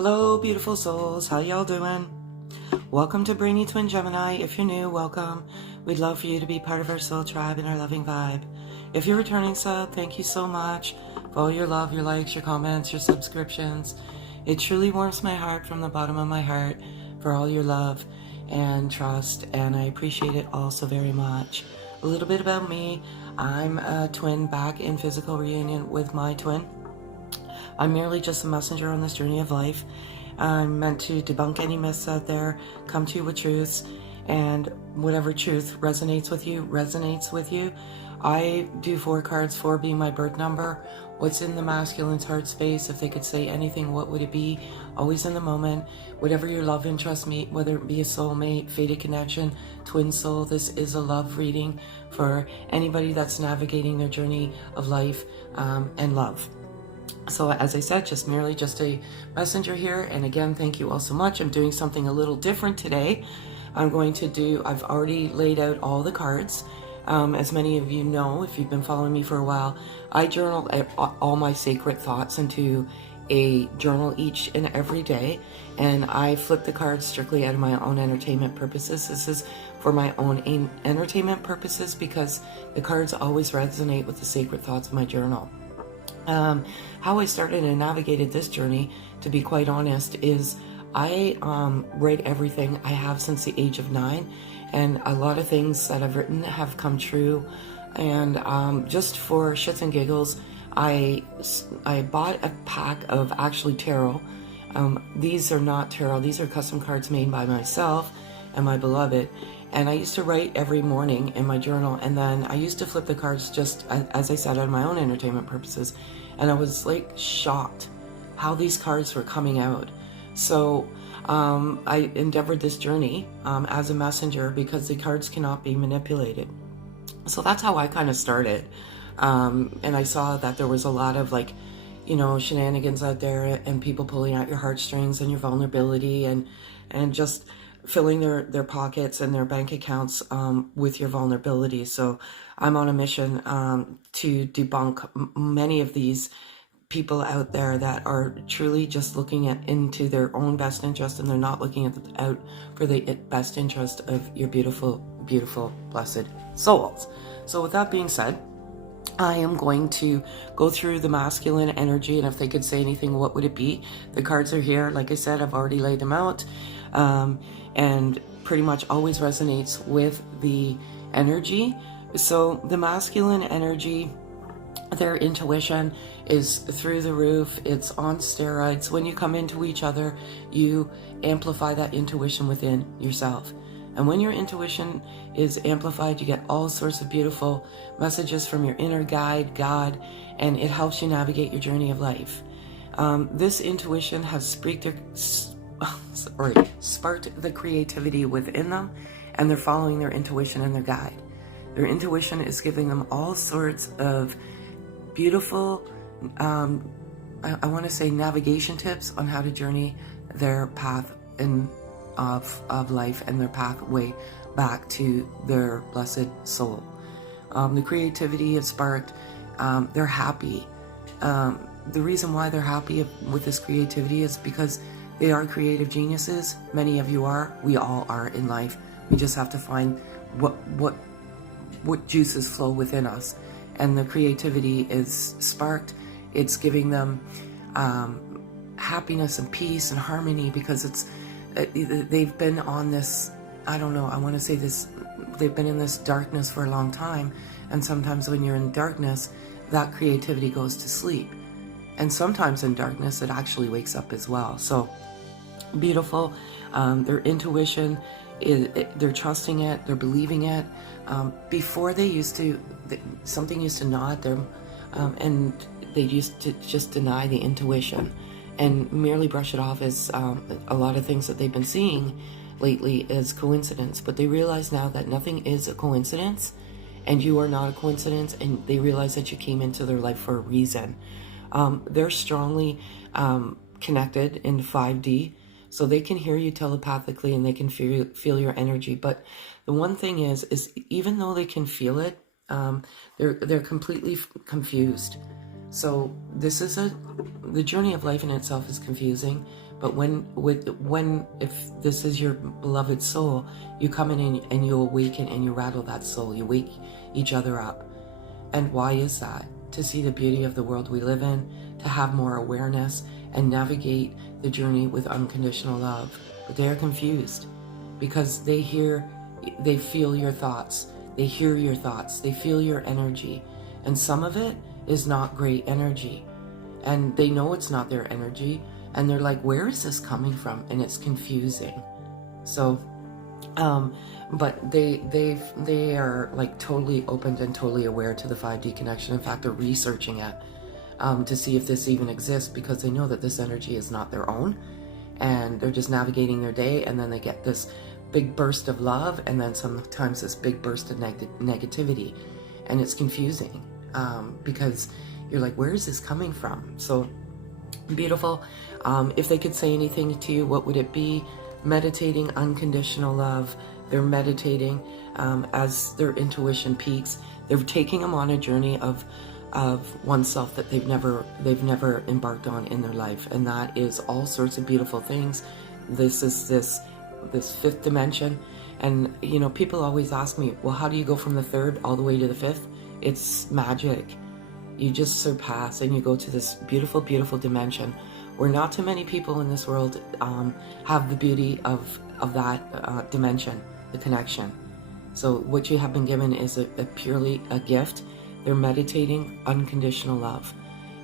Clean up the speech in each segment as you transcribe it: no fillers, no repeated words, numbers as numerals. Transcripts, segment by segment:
Hello, beautiful souls. How y'all doing? Welcome to Brainy Twin Gemini. If you're new, welcome. We'd love for you to be part of our soul tribe and our loving vibe. If you're returning sub, thank you so much for all your love, your likes, your comments, your subscriptions. It truly warms my heart from the bottom of my heart for all your love and trust, and I appreciate it all so very much. A little bit about me. I'm a twin back in physical reunion with my twin. I'm merely just a messenger on this journey of life. I'm meant to debunk any myths out there, come to you with truths, and whatever truth resonates with you, resonates with you. I do 4 cards, 4 being my birth number. What's in the masculine's heart space? If they could say anything, what would it be? Always in the moment. Whatever your love interest meet, whether it be a soulmate, fated connection, twin soul, this is a love reading for anybody that's navigating their journey of life and love. So as I said, merely a messenger here. And again, thank you all so much. I'm doing something a little different today. I've already laid out all the cards. As many of you know, if you've been following me for a while, I journal all my sacred thoughts into a journal each and every day. And I flip the cards strictly out of my own entertainment purposes. This is for my own entertainment purposes because the cards always resonate with the sacred thoughts of my journal. How I started and navigated this journey, to be quite honest, is I write everything I have since the age of 9, and a lot of things that I've written have come true. And just for shits and giggles, I bought a pack of actually tarot. These are not tarot, these are custom cards made by myself and my beloved. And I used to write every morning in my journal, and then I used to flip the cards just, as I said, out of my own entertainment purposes. And I was like shocked how these cards were coming out. So I endeavored this journey as a messenger because the cards cannot be manipulated. So that's how I kind of started. And I saw that there was a lot of shenanigans out there and people pulling out your heartstrings and your vulnerability and just filling their pockets and their bank accounts with your vulnerability. So I'm on a mission to debunk many of these people out there that are truly just looking into their own best interest, and they're not looking out for the best interest of your beautiful, beautiful, blessed souls. So with that being said, I am going to go through the masculine energy, and if they could say anything, what would it be? The cards are here. Like I said, I've already laid them out. And pretty much always resonates with the energy. So the masculine energy, their intuition is through the roof. It's on steroids. When you come into each other, you amplify that intuition within yourself. And when your intuition is amplified, you get all sorts of beautiful messages from your inner guide, God, and it helps you navigate your journey of life. This intuition has sparked the creativity within them, and they're following their intuition and their guide. Their intuition is giving them all sorts of beautiful, I want to say navigation tips on how to journey their path of life and their pathway back to their blessed soul. The creativity is sparked. They're happy. The reason why they're happy with this creativity is because they are creative geniuses. Many of you are. We all are in life. We just have to find what juices flow within us. And the creativity is sparked. It's giving them happiness and peace and harmony because they've been on this, I don't know, I want to say this, they've been in this darkness for a long time. And sometimes when you're in darkness, that creativity goes to sleep. And sometimes in darkness, it actually wakes up as well. So beautiful. Their intuition, they're trusting it, they're believing it. Before something used to gnaw at them, and they used to just deny the intuition and merely brush it off as a lot of things that they've been seeing lately as coincidence. But they realize now that nothing is a coincidence, and you are not a coincidence, and they realize that you came into their life for a reason. They're strongly connected in 5D, so they can hear you telepathically and they can feel your energy. But the one thing is even though they can feel it, they're completely confused. So this is the journey of life in itself is confusing, but if this is your beloved soul, you come in and you awaken and you rattle that soul, you wake each other up. And why is that? To see the beauty of the world we live in, to have more awareness and navigate the journey with unconditional love. But they are confused because they feel your thoughts, they hear your thoughts, they feel your energy. And some of it is not great energy. And they know it's not their energy. And they're like, where is this coming from? And it's confusing. So, but they are like totally open and totally aware to the 5D connection. In fact, they're researching it to see if this even exists, because they know that this energy is not their own, and they're just navigating their day, and then they get this big burst of love, and then sometimes this big burst of negativity, and it's confusing because you're like, where is this coming from? So beautiful. If they could say anything to you, what would it be? Meditating unconditional love. They're meditating as their intuition peaks. They're taking them on a journey of oneself that they've never embarked on in their life, and that is all sorts of beautiful things. This is this fifth dimension, and you know, people always ask me, well, how do you go from the third all the way to the fifth? It's magic. You just surpass and you go to this beautiful, beautiful dimension where not too many people in this world have the beauty of that dimension, the connection. So what you have been given is a purely a gift. They're meditating unconditional love.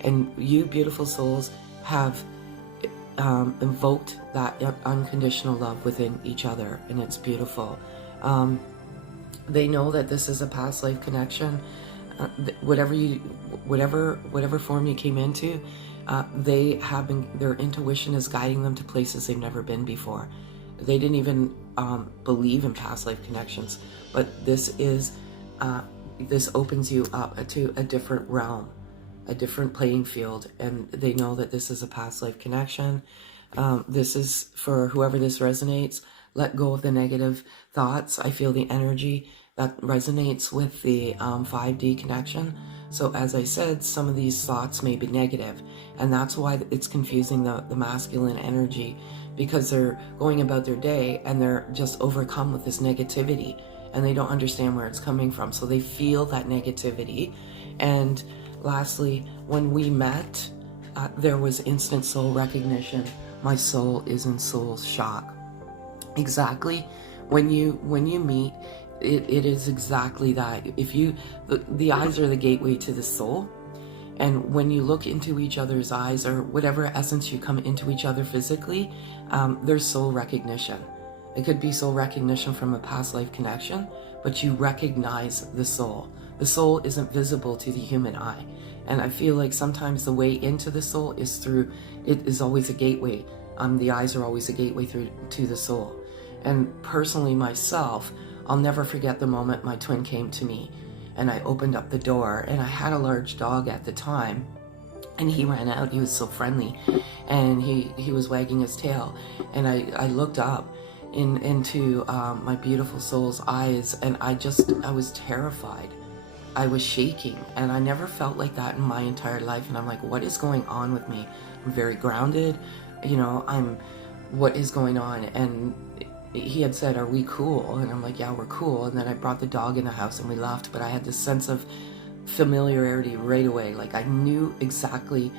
And you beautiful souls have invoked that unconditional love within each other, and it's beautiful. They know that this is a past life connection. Whatever form you came into, their intuition is guiding them to places they've never been before. They didn't even believe in past life connections, but this opens you up to a different realm, a different playing field, and they know that this is a past life connection. This is for whoever this resonates. Let go of the negative thoughts. I feel the energy that resonates with the 5D connection. So as I said, some of these thoughts may be negative, and that's why it's confusing the masculine energy, because they're going about their day and they're just overcome with this negativity, and they don't understand where it's coming from. So they feel that negativity. And lastly, when we met, there was instant soul recognition. My soul is in soul shock. Exactly. When you meet, it is exactly that. If you, the eyes are the gateway to the soul. And when you look into each other's eyes, or whatever essence you come into each other physically, there's soul recognition. It could be soul recognition from a past life connection, but you recognize the soul. The soul isn't visible to the human eye. And I feel like sometimes the way into the soul is through, it is always a gateway. The eyes are always a gateway through to the soul. And personally myself, I'll never forget the moment my twin came to me and I opened up the door, and I had a large dog at the time, and he ran out. He was so friendly, and he was wagging his tail, and I looked up into my beautiful soul's eyes, and I was terrified. I was shaking, and I never felt like that in my entire life. And I'm like, what is going on with me? I'm very grounded, you know, what is going on? And he had said, are we cool? And I'm like, yeah, we're cool. And then I brought the dog in the house and we left, but I had this sense of familiarity right away. Like I knew exactly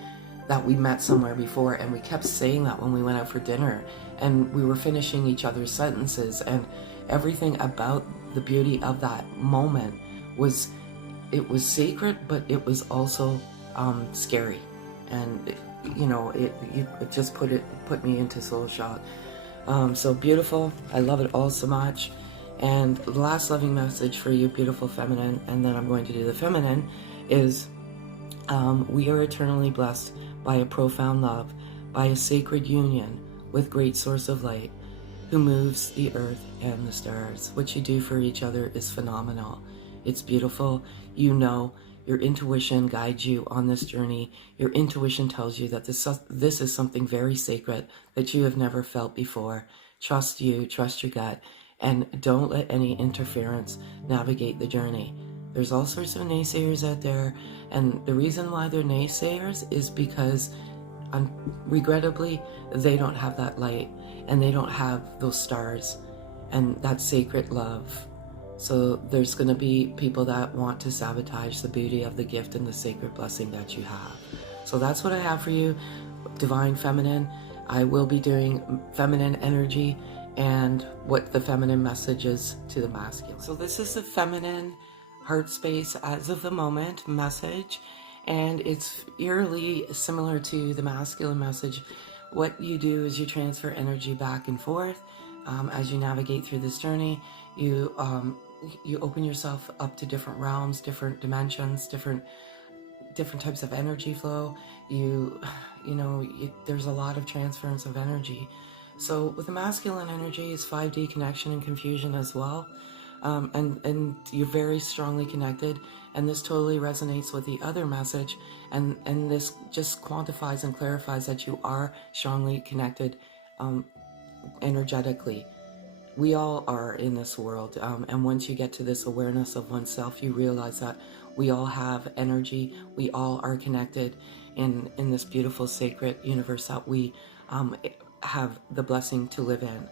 that we met somewhere before, and we kept saying that when we went out for dinner, and we were finishing each other's sentences, and everything about the beauty of that moment was, it was sacred, but it was also scary. And you know, it just put me into soul shock. So beautiful. I love it all so much. And the last loving message for you, beautiful feminine, and then I'm going to do the feminine, is we are eternally blessed by a profound love, by a sacred union with great source of light, who moves the earth and the stars. What you do for each other is phenomenal. It's beautiful. You know, your intuition guides you on this journey. Your intuition tells you that this is something very sacred that you have never felt before. Trust you, trust your gut, and don't let any interference navigate the journey. There's all sorts of naysayers out there, and the reason why they're naysayers is because, regrettably, they don't have that light, and they don't have those stars and that sacred love. So there's going to be people that want to sabotage the beauty of the gift and the sacred blessing that you have. So that's what I have for you, Divine Feminine. I will be doing feminine energy and what the feminine message is to the masculine. So this is the feminine heart space as of the moment message, and it's eerily similar to the masculine message. What you do is you transfer energy back and forth. As you navigate through this journey, you open yourself up to different realms, different dimensions, different types of energy flow. There's a lot of transference of energy. So with the masculine energy, it's 5D connection and confusion as well. And you're very strongly connected, and this totally resonates with the other message, and this just quantifies and clarifies that you are strongly connected energetically. We all are in this world, and once you get to this awareness of oneself, you realize that we all have energy, we all are connected in this beautiful sacred universe that we have the blessing to live in.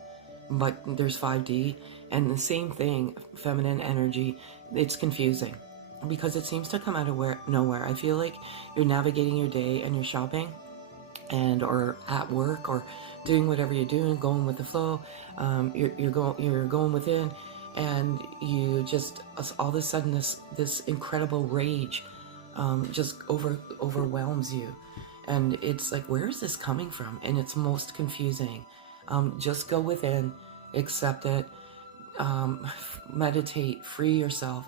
But there's 5D, and the same thing, feminine energy, it's confusing because it seems to come out of nowhere. I feel like you're navigating your day and you're shopping or at work or doing whatever you're doing, going with the flow. You're going within, and you just all of a sudden this incredible rage just overwhelms you, and it's like, where is this coming from? And it's most confusing. Just go within, accept it, meditate, free yourself,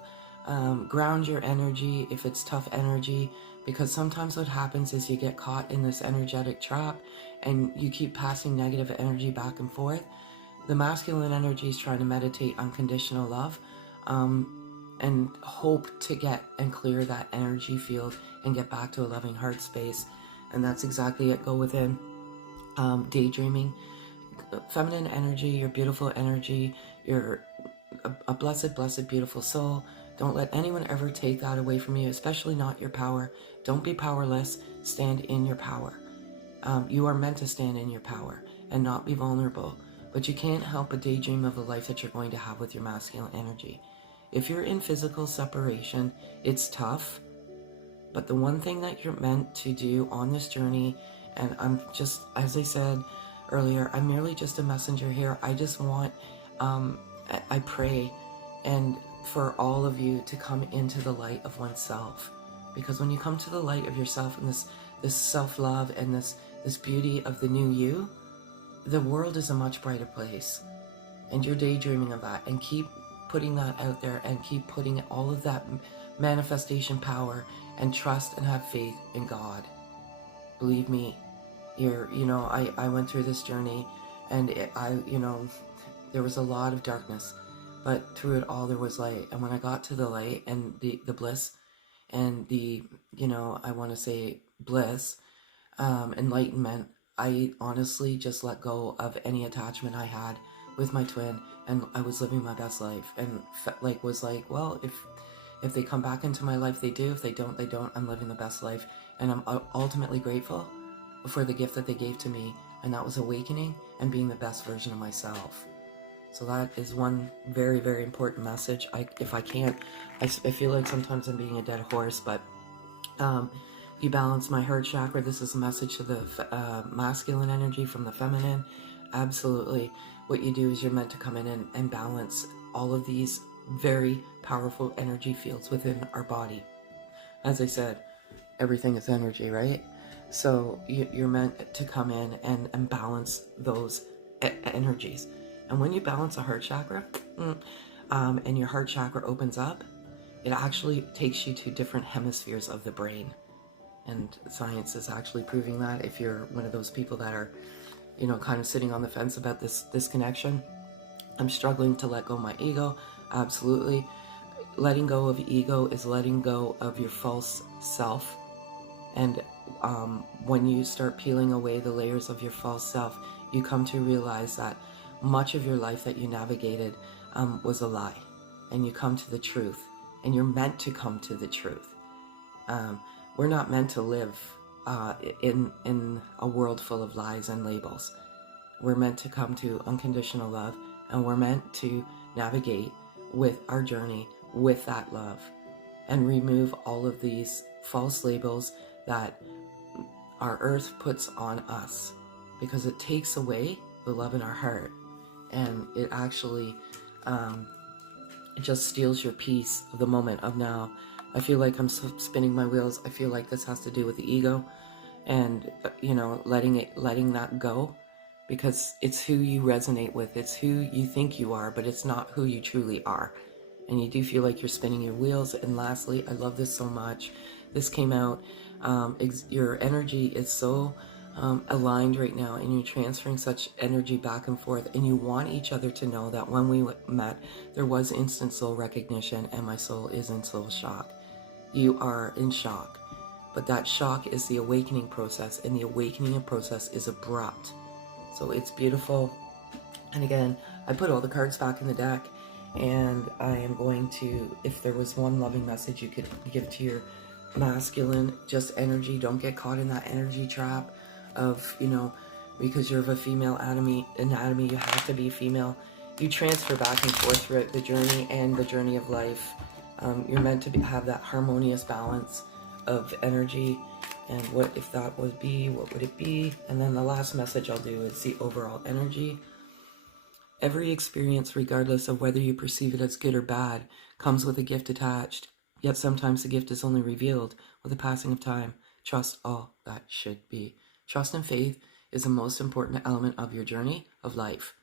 ground your energy if it's tough energy, because sometimes what happens is you get caught in this energetic trap and you keep passing negative energy back and forth. The masculine energy is trying to meditate unconditional love, and hope to get and clear that energy field and get back to a loving heart space. And that's exactly it. Go within, daydreaming, feminine energy, your beautiful energy, you're a blessed, beautiful soul. Don't let anyone ever take that away from you, especially not your power. Don't be powerless. Stand in your power. You are meant to stand in your power and not be vulnerable, but you can't help but daydream of the life that you're going to have with your masculine energy. If you're in physical separation, it's tough, but the one thing that you're meant to do on this journey, and I'm just, as I said earlier, I'm merely just a messenger here. I just want, I pray and for all of you to come into the light of oneself, because when you come to the light of yourself and this self-love and this beauty of the new you, the world is a much brighter place. And you're daydreaming of that, and keep putting that out there, and keep putting all of that manifestation power and trust and have faith in God. Believe me, I went through this journey, and there was a lot of darkness, but through it all there was light. And when I got to the light and the bliss and the, I want to say bliss, enlightenment, I honestly just let go of any attachment I had with my twin, and I was living my best life, and was like, well, if they come back into my life, they do. If they don't, they don't. I'm living the best life, and I'm ultimately grateful for the gift that they gave to me, and that was awakening and being the best version of myself. So that is one very, very important message. I feel like sometimes I'm being a dead horse, but you balance my heart chakra. This is a message to the masculine energy from the feminine. Absolutely. What you do is you're meant to come in and balance all of these very powerful energy fields within our body. As I said, everything is energy, right? So you're meant to come in and balance those energies. And when you balance a heart chakra, and your heart chakra opens up, it actually takes you to different hemispheres of the brain. And science is actually proving that. If you're one of those people that are, kind of sitting on the fence about this connection, I'm struggling to let go of my ego. Absolutely. Letting go of ego is letting go of your false self. And when you start peeling away the layers of your false self, you come to realize that much of your life that you navigated was a lie. And you come to the truth. and you're meant to come to the truth. We're not meant to live in a world full of lies and labels. We're meant to come to unconditional love, and we're meant to navigate with our journey with that love and remove all of these false labels that our earth puts on us, because it takes away the love in our heart, and it actually it just steals your peace of the moment of now. I feel like I'm spinning my wheels. I feel like this has to do with the ego, and letting that go, because it's who you resonate with. It's who you think you are, but it's not who you truly are. And you do feel like you're spinning your wheels. And lastly, I love this so much. This came out. Your energy is so aligned right now, and you're transferring such energy back and forth, and you want each other to know that when we met, there was instant soul recognition, and my soul is in soul shock. You are in shock, but that shock is the awakening process, and the awakening process is abrupt. So it's beautiful. And again, I put all the cards back in the deck, and I am going to, if there was one loving message you could give to your masculine, just energy. Don't get caught in that energy trap of, because you're of a female anatomy, you have to be female. You transfer back and forth throughout the journey and the journey of life. You're meant to have that harmonious balance of energy. And what if that would be, what would it be? And then the last message I'll do is the overall energy. Every experience, regardless of whether you perceive it as good or bad, comes with a gift attached. Yet sometimes the gift is only revealed with the passing of time. Trust all that should be. Trust and faith is the most important element of your journey of life.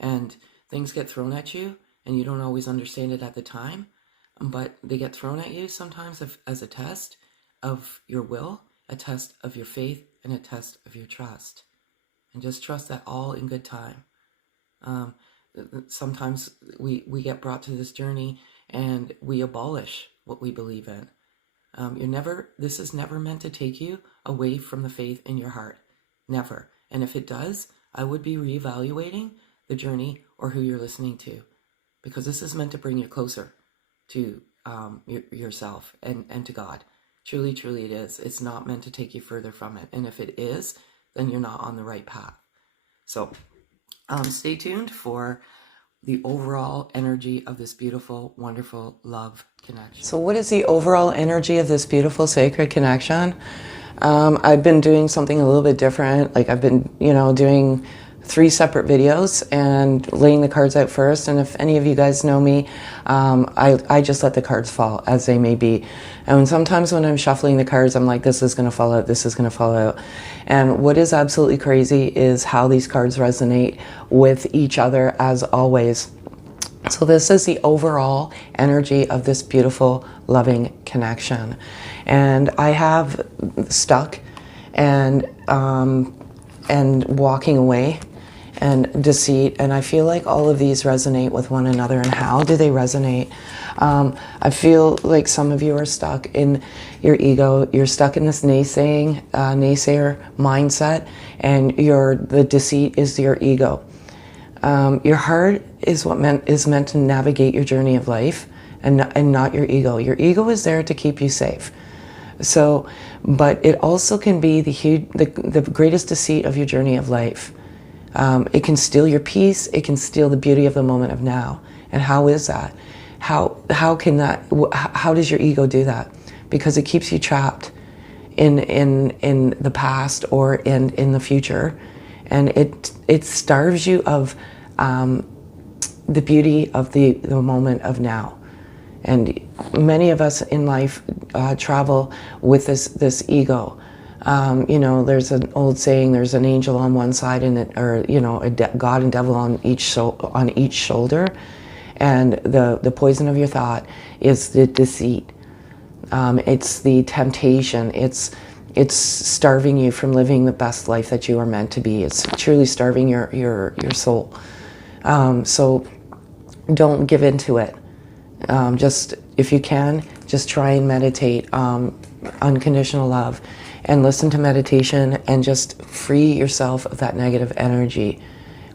And things get thrown at you, and you don't always understand it at the time, but they get thrown at you sometimes as a test of your will, a test of your faith, and a test of your trust. And just trust that all in good time. Sometimes we get brought to this journey and we abolish what we believe in. This is never meant to take you away from the faith in your heart. Never. And if it does, I would be reevaluating the journey or who you're listening to, because this is meant to bring you closer to yourself and to God. Truly, truly it is. It's not meant to take you further from it. And if it is, then you're not on the right path. So stay tuned for the overall energy of this beautiful, wonderful love connection. So what is the overall energy of this beautiful sacred connection? I've been doing something a little bit different. Like I've been, doing 3 separate videos and laying the cards out first. And if any of you guys know me, I just let the cards fall as they may be. And sometimes when I'm shuffling the cards, I'm like, this is going to fall out, this is going to fall out. And what is absolutely crazy is how these cards resonate with each other as always. So this is the overall energy of this beautiful, loving connection. And I have stuck and walking away and deceit, and I feel like all of these resonate with one another. And how do they resonate? I feel like some of you are stuck in your ego. You're stuck in this naysayer mindset, and the deceit is your ego. Your heart is meant to navigate your journey of life, and not your ego. Your ego is there to keep you safe. So, but it also can be the greatest deceit of your journey of life. It can steal your peace. It can steal the beauty of the moment of now. And how is that? How does your ego do that? Because it keeps you trapped in the past or in the future, and it starves you of the beauty of the moment of now. And many of us in life travel with this ego. There's an old saying: there's an angel on one side God and devil on each shoulder, and the poison of your thought is the deceit. It's the temptation. It's starving you from living the best life that you are meant to be. It's truly starving your soul. So don't give in to it. Just, if you can, just try and meditate unconditional love, and listen to meditation, and just free yourself of that negative energy.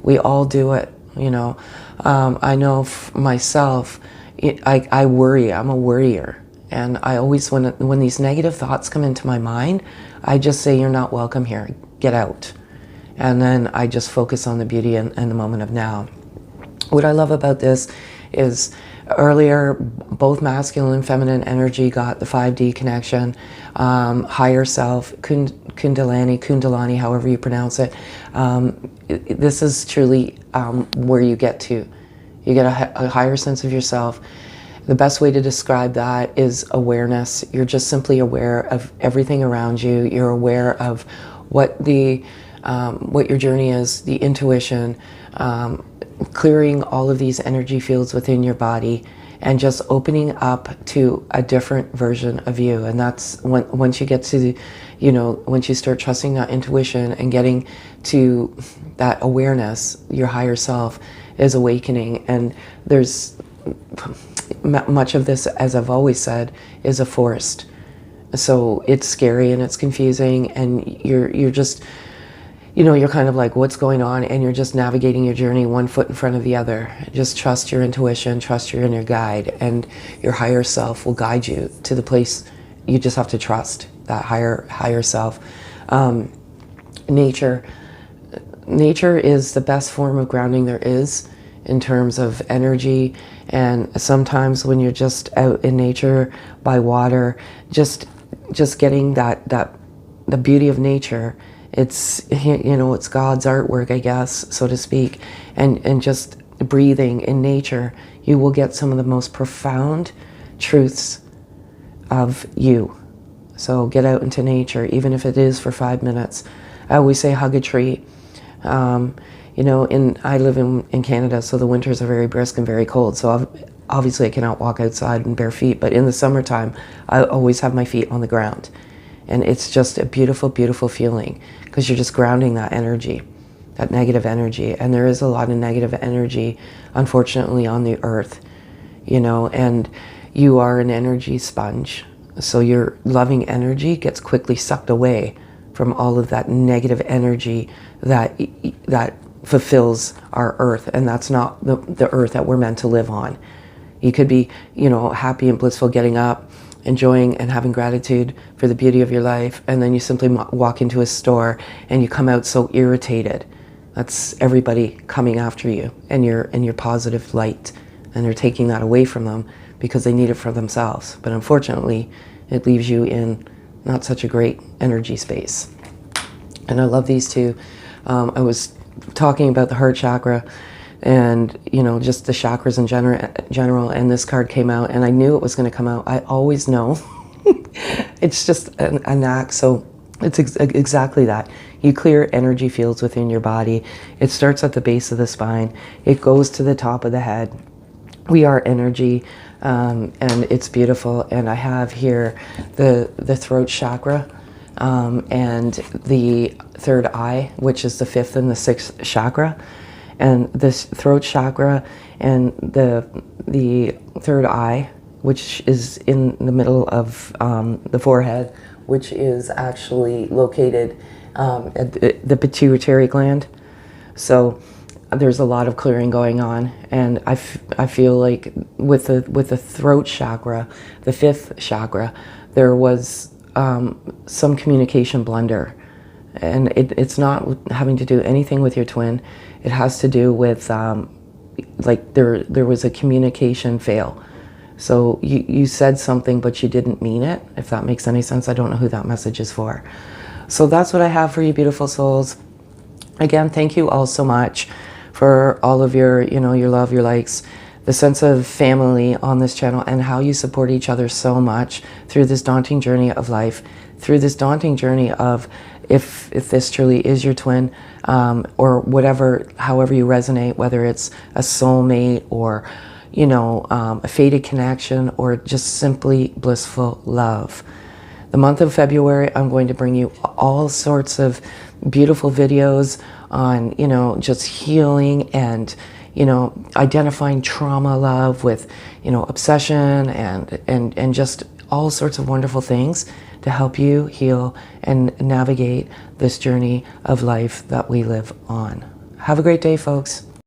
We all do it, I know myself, I worry. I'm a worrier. And I always, when these negative thoughts come into my mind, I just say, you're not welcome here. Get out. And then I just focus on the beauty and the moment of now. What I love about this is earlier, both masculine and feminine energy got the 5D connection, higher self, Kundalini, however you pronounce it. This is truly where you get to. You get a higher sense of yourself. The best way to describe that is awareness. You're just simply aware of everything around you. You're aware of what your journey is, the intuition, clearing all of these energy fields within your body, and just opening up to a different version of you. And that's once you get to once you start trusting that intuition and getting to that awareness, your higher self is awakening. And there's much of this, as I've always said, is a forest. So it's scary and it's confusing, and you're just, you're kind of like, what's going on? And you're just navigating your journey one foot in front of the other. Just trust your intuition, trust your inner guide, and your higher self will guide you to the place. You just have to trust that higher self. Nature is the best form of grounding there is in terms of energy. And sometimes when you're just out in nature by water, just getting the beauty of nature, it's God's artwork, I guess, so to speak, and just breathing in nature, you will get some of the most profound truths of you. So get out into nature, even if it is for 5 minutes. I always say hug a tree. I live in Canada, so the winters are very brisk and very cold. So obviously I cannot walk outside in bare feet, but in the summertime, I always have my feet on the ground. And it's just a beautiful, beautiful feeling, because you're just grounding that energy, that negative energy. And there is a lot of negative energy, unfortunately, on the earth, and you are an energy sponge. So your loving energy gets quickly sucked away from all of that negative energy that fulfills our earth. And that's not the earth that we're meant to live on. You could be, happy and blissful, getting up, enjoying and having gratitude for the beauty of your life, and then you simply walk into a store and you come out so irritated. That's everybody coming after you and your positive light, and they're taking that away from them because they need it for themselves. But unfortunately, it leaves you in not such a great energy space. And I love these two. I was talking about the heart chakra and, just the chakras in general, and this card came out, and I knew it was going to come out. I always know. It's just a knack. So it's exactly that. You clear energy fields within your body. It starts at the base of the spine. It goes to the top of the head. We are energy, and it's beautiful. And I have here the throat chakra, and the third eye, which is the fifth and the sixth chakra. And this throat chakra and the third eye, which is in the middle of the forehead, which is actually located at the pituitary gland. So there's a lot of clearing going on, and I feel like with the throat chakra, the fifth chakra, there was some communication blunder, and it's not having to do anything with your twin. It has to do with like there was a communication fail. So you said something, but you didn't mean it, if that makes any sense. I don't know who that message is for. So that's what I have for you, beautiful souls. Again, thank you all so much for all of your, your love, your likes, the sense of family on this channel, and how you support each other so much through this daunting journey of life, through this daunting journey of if this truly is your twin, or whatever, however you resonate, whether it's a soulmate or, a fated connection, or just simply blissful love. The month of February, I'm going to bring you all sorts of beautiful videos on, just healing and, identifying trauma love with, obsession and just all sorts of wonderful things to help you heal and navigate this journey of life that we live on. Have a great day, folks.